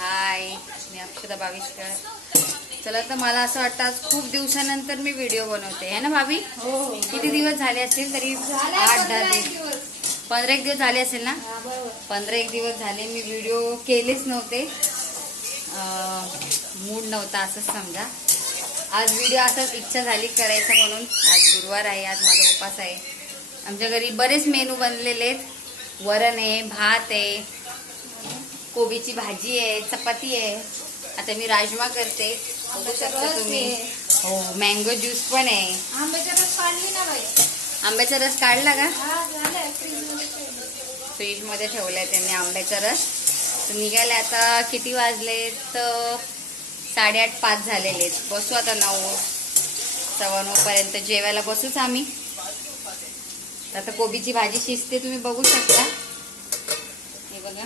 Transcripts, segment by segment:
हाय, मी अक्षता बाविस्कर. चला तर मला असं वाटतं आज खूप दिवसानंतर मी व्हिडिओ बनवते है ना भाभी. हो हो. किती दिवस झाले असतील तरी 8-10 दिवस. 15 दिवस झाले असेल ना. 15 दिवस झाले मी व्हिडिओ केलेच नव्हते. मूड नव्हता असंच समजा. आज व्हिडिओ असंच इच्छा झाली करायचं म्हणून. आज गुरुवार आहे, आज माझा उपवास आहे. आमच्या घरी बरेच मेनू बनलेले आहेत. वरण आहे, भात आहे, कोबीची भाजी आहे, चपाती आहे. आता मी राजमा करते, बघू शकता तुम्ही. हो, मँगो ज्यूस पण आहे. आंब्याचा रस काढली ना बाई. आंब्याचा रस काढला का? झालंय फ्रीज मध्ये ठेवलाय त्यांनी आंब्याचा रस. तर निघाले आता. किती वाजले तर 8:30-5 झालेले आहेत. बसू आता 9-9:15 पर्यंत जेवायला बसूच आम्ही. आता कोबीची भाजी शिजते, तुम्ही बघू शकता. हे बघा,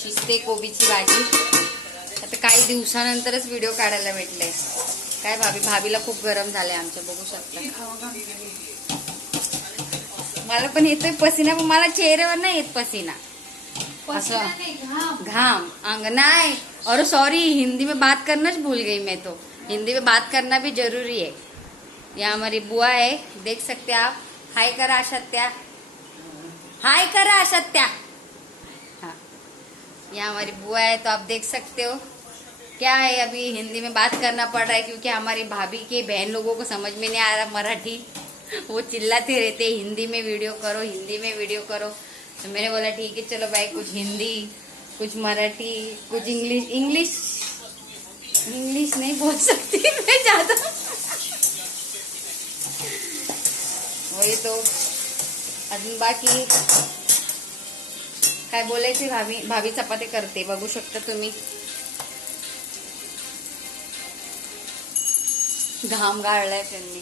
शिजते कोबीची भाजी. आता काही दिवसानंतरच व्हिडिओ काढायला भेटले. काय भाभीला खूप गरम झालंय आमच्या, बघू शकता. मला पण येतोय पसीना, पण मला चेहऱ्यावर नाही येत पसीना. असं घाम अंग नहीं. और सॉरी, हिंदी में बात करना भूल गई मैं. तो हिंदी में बात करना भी जरूरी है. यहाँ हमारी बुआ है, देख सकते हैं आप. हाय करा आशत्या, हाय करा आशत्या. हाँ, यहाँ हमारी बुआ है, तो आप देख सकते हो. क्या है, अभी हिंदी में बात करना पड़ रहा है क्योंकि हमारी भाभी के बहन लोगों को समझ में नहीं आ रहा मराठी. वो चिल्लाते रहते हिंदी में वीडियो करो, हिंदी में वीडियो करो. तो मैंने बोला ठीक है चलो भाई, कुछ हिंदी, कुछ मराठी, कुछ इंग्लिश. इंग्लिश नहीं बोल सकती मैं ज्यादा. वही तो. अजून बाकी काय बोलायचे. भाभी चपाती करते, बघू शकता तुम्ही. घाम गाळलाय त्यांनी.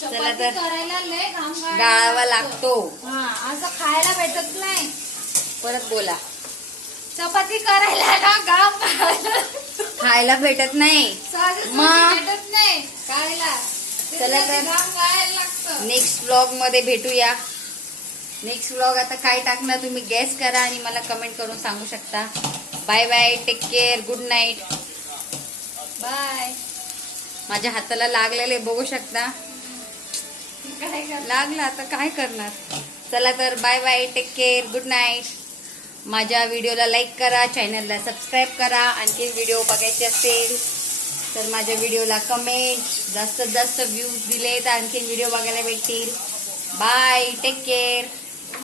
चला तर करायला लय घाम गाळावा लागतो. असं खायला भेटत नाही. परत बोला. चपाती करायला ना घाम खायला भेटत नाही. मग भेटत नाही खायला. चला तर घाम गाळायला लागतं. नेक्स्ट व्लॉग मध्ये भेटूया. नेक्स्ट व्लॉग आता काय टाकणार तुम्ही गेस करा आणि मला कमेंट करून सांगू शकता. Bye bye, take care, good night. Bye. माझ्या हाताला लागलेले बघू शकता. लागला, आता काय करणार. चला तर bye bye, take care, good night. माझ्या व्हिडिओला लाईक करा, चॅनलला सबस्क्राईब करा. आणखी व्हिडिओ बघायचे असेल तर माझ्या व्हिडिओला कमेंट, जास्तीत जास्त व्ह्यूज दिले तर आणखी व्हिडिओ बघायला भेटतील. Bye, take care.